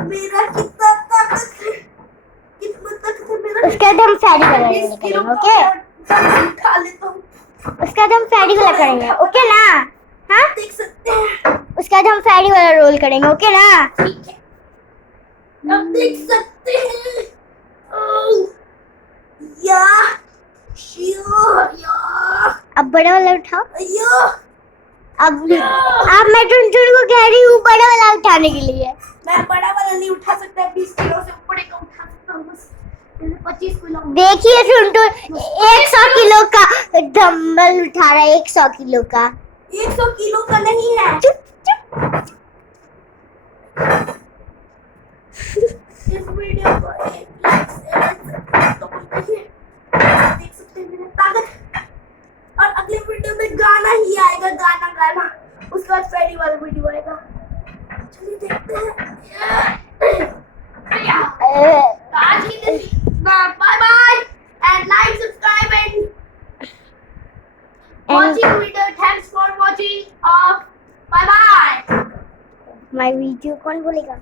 मेरा कितना ताकत है, कितना ताकत है मेरा। उसके बाद हम फैरी वाला 20 रोल किलो करेंगे, का ओके? मैं उठा लेता हूँ। उसके बाद हम फैरी वाला करेंगे, ओके ना? हाँ, देख सकते हैं। उसके बाद हम फैरी वाला रोल करेंगे, ओके ना? ठीक है, अब देख सकते हैं। ओह, या शियो, या अब बड़ा वाला उठाओ। या अब मैं टुनटुन को कह रही हूँ बड़ा वाला उठाने के लिए। मैं बड़ा वाला नहीं उठा सकता, 20 किलो से ऊपर का उठा सकता हूँ बस। 25 किलो। देखिए टुनटुन 100 किलो का डंबल उठा रहा है, 100 किलो का। 100 किलो का नहीं है। चुप चुप। इस वीडियो को एक लाइक से तो देखिए, देख सकते हैं मेरा ताकत। और अगले वीडियो में गाना ही आएगा, गाना गाना, उसके बाद फेरी वाला वीडियो आएगा। चलिए देखते हैं। आज के दिन bye bye and like subscribe and watching video. Thanks for watching. Bye bye. My video कौन बोलेगा?